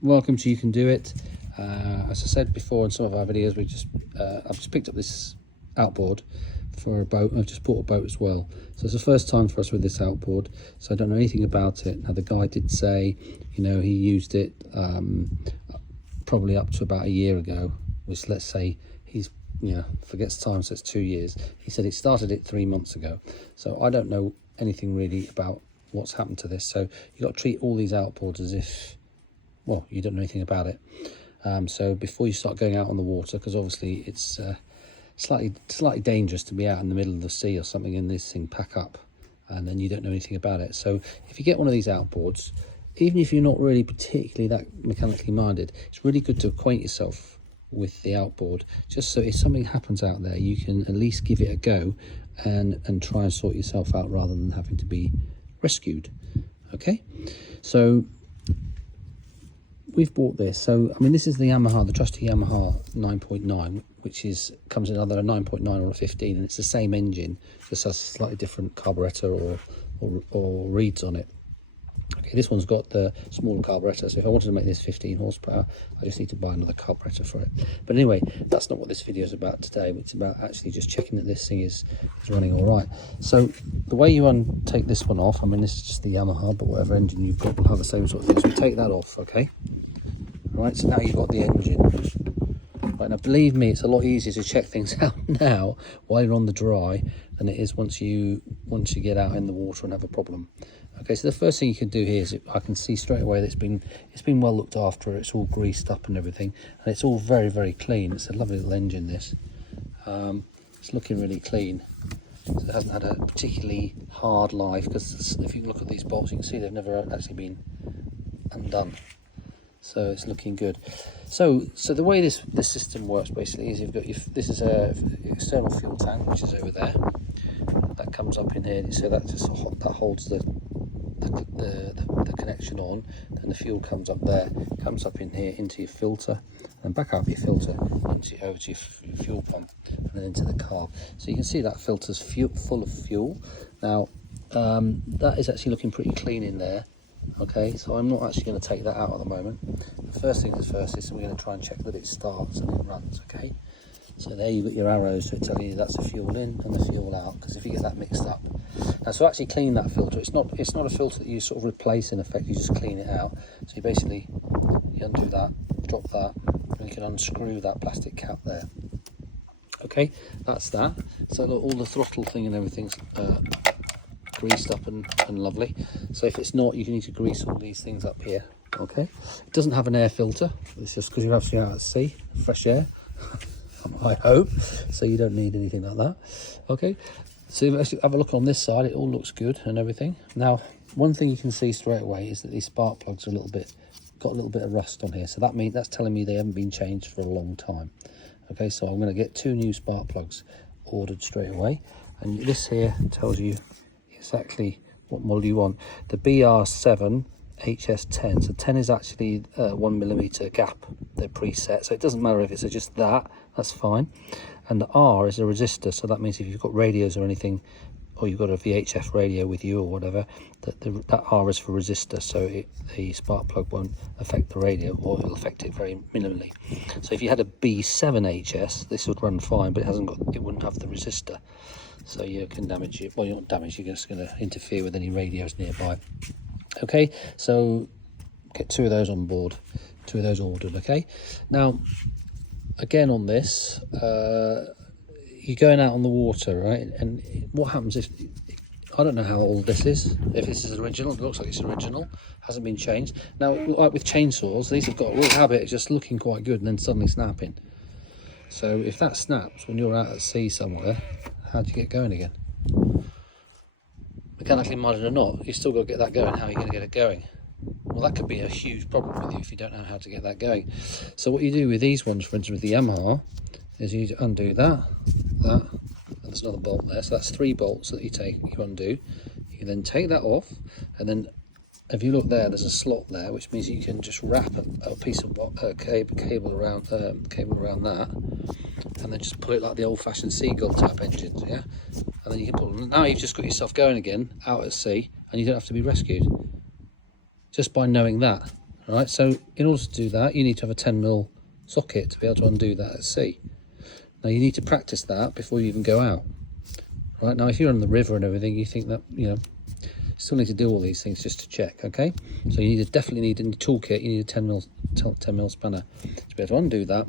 welcome to You Can Do It. As I said before in some of our videos, I've just picked up this outboard for a boat. I've just bought a boat as well, so it's the first time for us with this outboard, so I don't know anything about it. Now the guy did say, he used it probably up to about a year ago, which, let's say he's forgets time, so it's 2 years. He said he started it 3 months ago, so I don't know anything really about what's happened to this. So you've got to treat all these outboards as if, well, you don't know anything about it. So before you start going out on the water, because obviously it's slightly dangerous to be out in the middle of the sea or something and this thing pack up and then you don't know anything about it. So if you get one of these outboards, even if you're not really particularly that mechanically minded, it's really good to acquaint yourself with the outboard, just so if something happens out there you can at least give it a go and try and sort yourself out rather than having to be rescued. Okay, so we've bought this. So I mean, this is the Yamaha, the trusty Yamaha 9.9, which comes in either a 9.9 or a 15, and it's the same engine, just has a slightly different carburetor or reeds on it. Okay, this one's got the smaller carburetor, so if I wanted to make this 15 horsepower, I just need to buy another carburetor for it. But anyway, that's not what this video is about today. It's about actually just checking that this thing is running all right. So the way you take this one off, I mean, this is just the Yamaha, but whatever engine you've got will have the same sort of thing. So we take that off, okay? All right, so now you've got the engine. Right, now believe me, it's a lot easier to check things out now while you're on the dry than it is once you get out in the water and have a problem. Okay, so the first thing you can do here is I can see straight away that it's been well looked after. It's all greased up and everything, and it's all very, very clean. It's a lovely little engine, this. It's looking really clean. So it hasn't had a particularly hard life, because if you look at these bolts, you can see they've never actually been undone. So it's looking good. So the way this system works basically is this is a external fuel tank, which is over there. That comes up in here, so that holds the connection on, and the fuel comes up there, comes up in here into your filter, and back out your filter over to your fuel pump, and then into the carb. So you can see that filter's full of fuel. Now that is actually looking pretty clean in there. Okay, so I'm not actually going to take that out at the moment. The first thing first is we're going to try and check that it starts and it runs. Okay, so there you've got your arrows to tell you that's the fuel in and the fuel out, because if you get that mixed up. Now, so actually clean that filter, it's not a filter that you sort of replace, in effect, you just clean it out. So you undo that, drop that, and you can unscrew that plastic cap there. Okay, that's that. So look, all the throttle thing and everything's greased up and lovely. So if it's not, you need to grease all these things up here. Okay, it doesn't have an air filter. It's just because you're actually out at sea, fresh air. I hope so. You don't need anything like that. Okay, so if you have a look on this side, it all looks good and everything. Now, one thing you can see straight away is that these spark plugs are got a little bit of rust on here. So that's telling me they haven't been changed for a long time. Okay, so I'm going to get 2 new spark plugs ordered straight away, and this here tells you exactly what model you want. The BR7 HS10, so 10 is actually 1mm gap, they're preset, so it doesn't matter if it's just that's fine. And the R is a resistor, so that means if you've got radios or anything, or you've got a VHF radio with you or whatever, that R is for resistor, so the spark plug won't affect the radio, or it'll affect it very minimally. So if you had a B7 HS, this would run fine, but it wouldn't have the resistor. So you can damage it. Well, you're not damaged, you're just going to interfere with any radios nearby. Okay, so get 2 of those on board, 2 of those ordered. Okay, now again on this, you're going out on the water, right? And what happens if, I don't know how old this is, if this is original. It looks like it's original, hasn't been changed. Now, like with chainsaws, these have got a real habit of just looking quite good and then suddenly snapping. So if that snaps when you're out at sea somewhere, how do you get going again? Mechanically minded or not, you've still got to get that going. How are you going to get it going? Well, that could be a huge problem with you if you don't know how to get that going. So what you do with these ones, for instance with the Yamaha, is you undo that, and there's another bolt there, so that's 3 bolts that you undo. You can then take that off, and then if you look there, there's a slot there, which means you can just wrap a piece of cable around that, and then just put it like the old-fashioned seagull type engines, yeah. And then you can put. Now you've just got yourself going again out at sea, and you don't have to be rescued just by knowing that. All right, so in order to do that, you need to have a 10mm socket to be able to undo that at sea. Now you need to practice that before you even go out. Right, now if you're on the river and everything, you think that, you know, you still need to do all these things just to check, okay? So you need to definitely need in the toolkit, you need a 10mm spanner to be able to undo that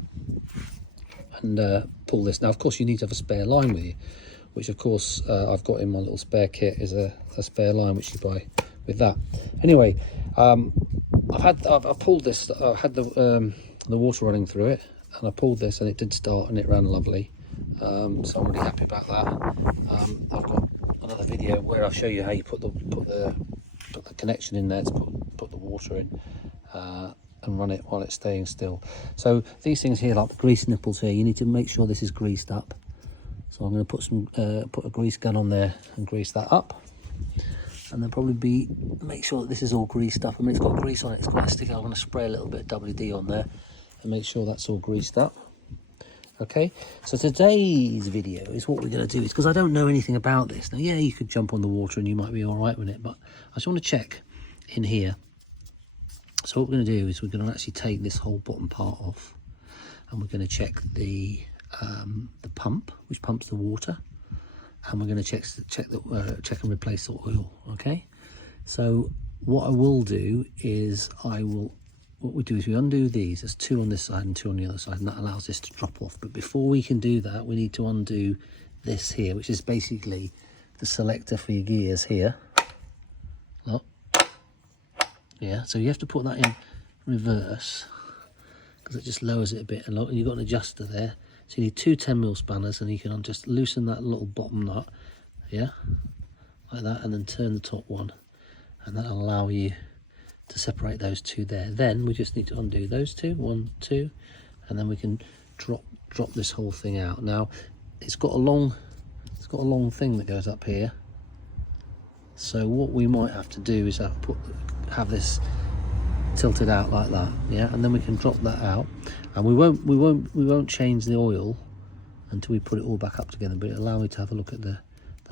and pull this. Now of course you need to have a spare line with you, which of course I've got in my little spare kit is a spare line which you buy with that. Anyway, I've pulled this. I had the water running through it, and I pulled this, and it did start, and it ran lovely. So I'm really happy about that. I've got another video where I'll show you how you put the connection in there to put the water in and run it while it's staying still. So these things here, like the grease nipples here, you need to make sure this is greased up. So I'm going to put a grease gun on there and grease that up. And then probably make sure that this is all greased up. I mean, it's got grease on it, it's got a stick. I'm going to spray a little bit of WD on there and make sure that's all greased up. Okay, so today's video is what we're going to do is, because I don't know anything about this. Now, yeah, you could jump on the water and you might be all right with it, but I just want to check in here. So what we're going to do is we're going to actually take this whole bottom part off, and we're going to check the pump, which pumps the water, and we're going to check and replace the oil. Okay, so what I will do is what we do is we undo these. There's 2 on this side and 2 on the other side, and that allows this to drop off. But before we can do that, we need to undo this here, which is basically the selector for your gears here. Look. Yeah, so you have to put that in reverse because it just lowers it a bit. And look, you've got an adjuster there. So you need 2 10mm spanners, and you can just loosen that little bottom nut, yeah, like that, and then turn the top one, and that'll allow you to separate those 2 there. Then we just need to undo those 2, 1, 2, and then we can drop this whole thing out. Now it's got a long thing that goes up here. So what we might have to do is have this tilted out like that, yeah, and then we can drop that out, and we won't change the oil until we put it all back up together, but it'll allow me to have a look at the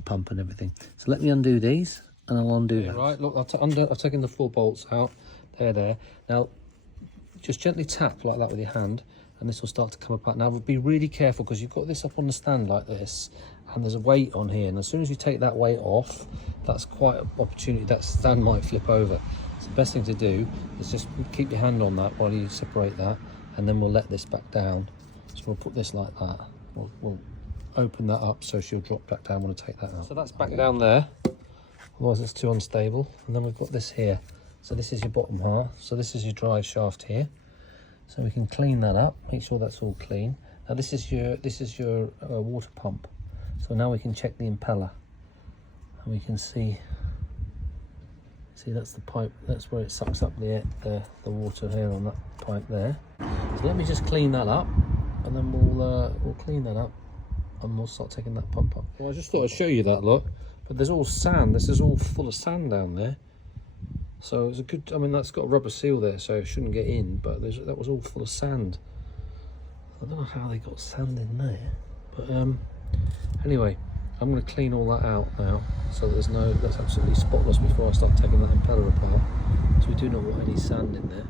pump and everything. So let me undo these, and I'll undo that. Right, look, I've taken the 4 bolts out. They're there. Now, just gently tap like that with your hand, and this will start to come apart. Now, be really careful because you've got this up on the stand like this, and there's a weight on here. And as soon as you take that weight off, that's quite an opportunity. That stand might flip over. So the best thing to do is just keep your hand on that while you separate that, and then we'll let this back down. So we'll put this like that. We'll open that up so she'll drop back down when I take that out. So that's back down there. Otherwise it's too unstable. And then we've got this here. So this is your bottom half. So this is your drive shaft here. So we can clean that up, make sure that's all clean. Now this is your water pump. So now we can check the impeller, and we can see that's the pipe. That's where it sucks up the water here on that pipe there. So let me just clean that up, and then we'll clean that up, and we'll start taking that pump up. Well, I just thought I'd show you that, look. But there's all sand. This is all full of sand down there. So it's a good, I mean, that's got a rubber seal there, so it shouldn't get in, but that was all full of sand. I don't know how they got sand in there, but anyway, I'm going to clean all that out now, so that's absolutely spotless before I start taking that impeller apart, so we do not want any sand in there.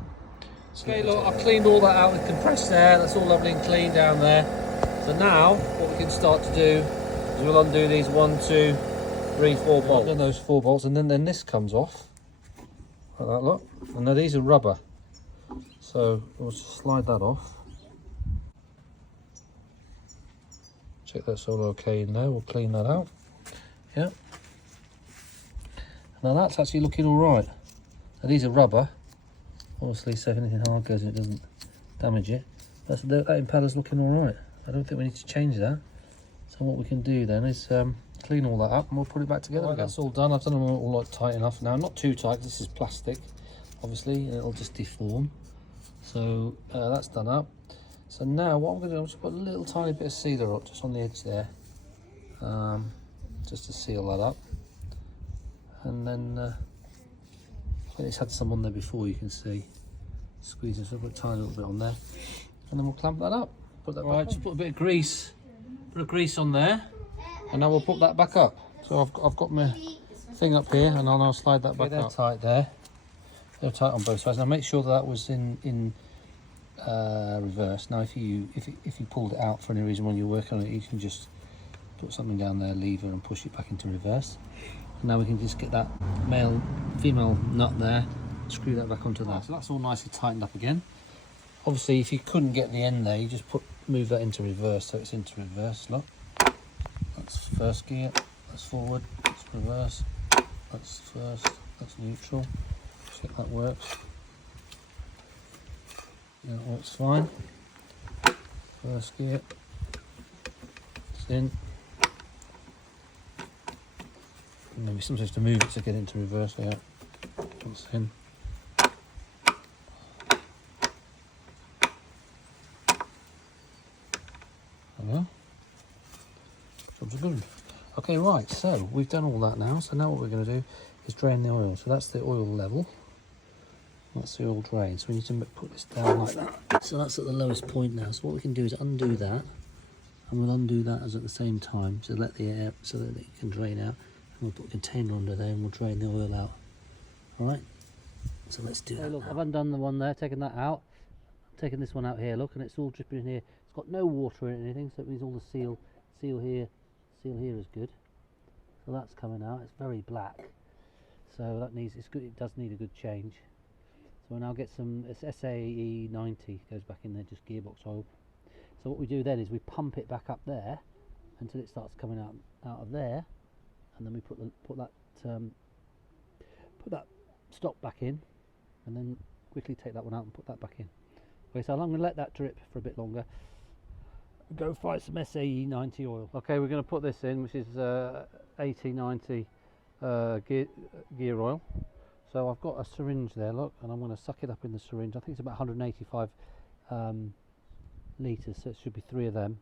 So okay, look, I've cleaned all that out with compressed air. That's all lovely and clean down there. So now, what we can start to do is we'll undo these 1, 2, 3, 4 bolts. Undo those 4 bolts, and then this comes off. Like that, look. And now these are rubber. So we'll just slide that off. Check that's all okay in there. We'll clean that out. Yeah. Now that's actually looking all right. Now these are rubber. Obviously, so if anything hard goes in, it doesn't damage it. That impeller's looking all right. I don't think we need to change that. So what we can do then is clean all that up, and we'll put it back together again. That's all done. I've done them all like tight enough now. Not too tight. This is plastic, obviously, and it'll just deform. So that's done up. So now what I'm going to do, I'm just put a little tiny bit of sealer up just on the edge there, just to seal that up. And then it's had some on there before, you can see. Squeeze it, so put a tiny little bit on there, and then we'll clamp that up. Put that back on. Just put a bit of grease. Put a grease on there, and now we'll put that back up. So I've got my thing up here, and I'll now slide that back up. They're tight there. They're tight on both sides. Now make sure that was in reverse. Now if you pulled it out for any reason when you're working on it, you can just put something down there, lever, and push it back into reverse. And now we can just get that female nut there, screw that back onto that. So that's all nicely tightened up again. Obviously, if you couldn't get the end there, you just move that into reverse, so it's into reverse. Look, that's first gear, that's forward, that's reverse, that's first, that's neutral. Check that works. That works fine. First gear, it's in. Maybe sometimes to move it to get into reverse. Yeah, it's in. Jobs are good. Okay, right, so we've done all that now. So now what we're going to do is drain the oil. So that's the oil level. That's the oil drain. So we need to put this down like that. So that's at the lowest point now. So what we can do is undo that, and we'll undo that as at the same time to let the air, so that it can drain out. And we'll put a container under there, and we'll drain the oil out. All right. So let's do that. Look, I've undone the one there, taken that out. Taking this one out here, look, and it's all dripping in here. It's got no water in it or anything, so it means all the seal here is good. So that's coming out. It's very black, so that needs, it's good. It does need a good change. So we'll now get some, it's SAE 90 goes back in there, just gearbox oil. So what we do then is we pump it back up there until it starts coming out of there, and then we put that stop back in, and then quickly take that one out and put that back in. Okay, so I'm going to let that drip for a bit longer. Go find some SAE 90 oil. Okay, we're going to put this in, which is 8090 gear oil. So I've got a syringe there, look, and I'm going to suck it up in the syringe. I think it's about 185 litres, so it should be 3 of them.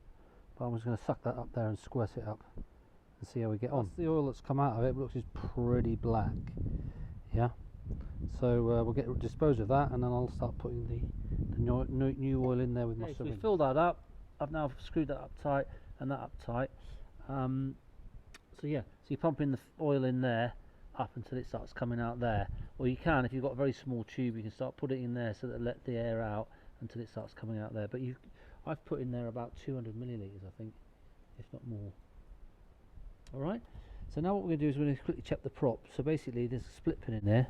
But I'm just going to suck that up there and squirt it up and see how we get on. That's the oil that's come out of it, looks is pretty black. Yeah. So we'll dispose of that, and then I'll start putting the new oil in there with my syringe. So we filled that up. I've now screwed that up tight and that up tight. So yeah, so you're pumping the oil in there up until it starts coming out there. Or you can, if you've got a very small tube, you can start putting it in there so that it let the air out until it starts coming out there. But I've put in there about 200 millilitres, I think, if not more. All right. So now what we're going to do is we're going to quickly check the prop. So basically, there's a split pin in there.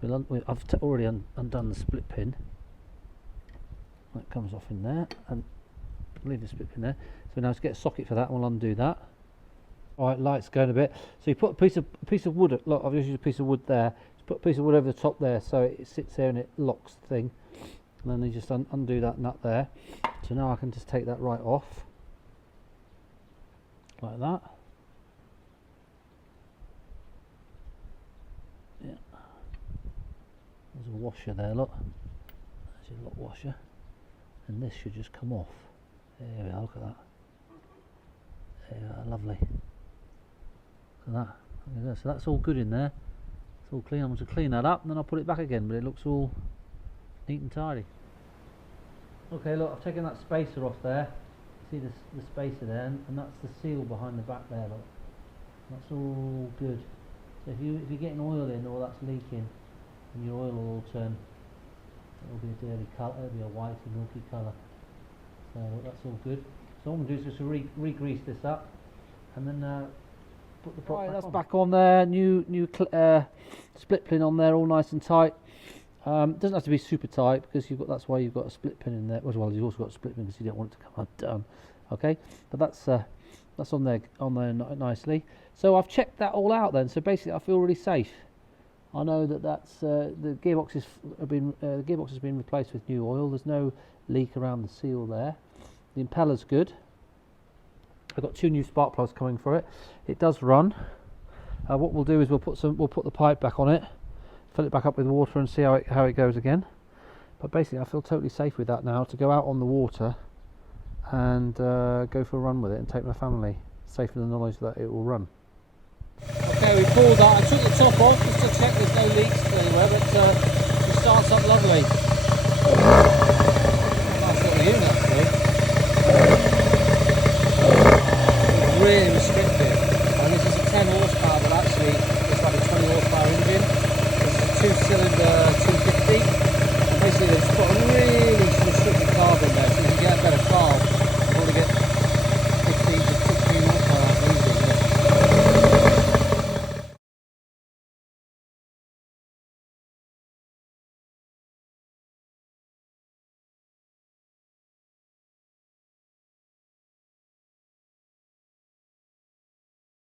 So I've already undone the split pin. That comes off in there, and leave the split pin there. So now let's get a socket for that, and we'll undo that. All right, light's going a bit. So you put a piece of wood. Look, I've used a piece of wood there. Just put a piece of wood over the top there, so it sits there and it locks the thing. And then you just undo that nut there. So now I can just take that right off, like that. Yeah. There's a washer there. Look, there's your lock washer, and this should just come off. There we are, look at that. There we are, lovely. Look at that. So that's all good in there. It's all clean. I'm going to clean that up and then I'll put it back again, but it looks all neat and tidy. Okay, look, I've taken that spacer off there. See the spacer there, and that's the seal behind the back there, look. That's all good. So if you're getting oil in or that's leaking, and your oil will all turn, it'll be a dirty colour, it'll be a whitey milky colour. So that's all good. So all I'm going to do is just re-grease this up, and then put the prop back on. Back on there, new split pin on there, all nice and tight. Doesn't have to be super tight because that's why you've got a split pin in there. As well as you've also got a split pin because you don't want it to come undone. Okay, but that's on there nicely. So I've checked that all out then. So basically, I feel really safe. I know that's the gearbox has been replaced with new oil. There's no leak around the seal there. The impeller's good. I've got 2 new spark plugs coming for it. It does run. What we'll do is we'll put the pipe back on it, fill it back up with water, and see how it goes again. But basically, I feel totally safe with that now to go out on the water and go for a run with it and take my family, safe in the knowledge that it will run. Okay, we pulled that. I took the top off just to check there's no leaks anywhere, but it starts up lovely.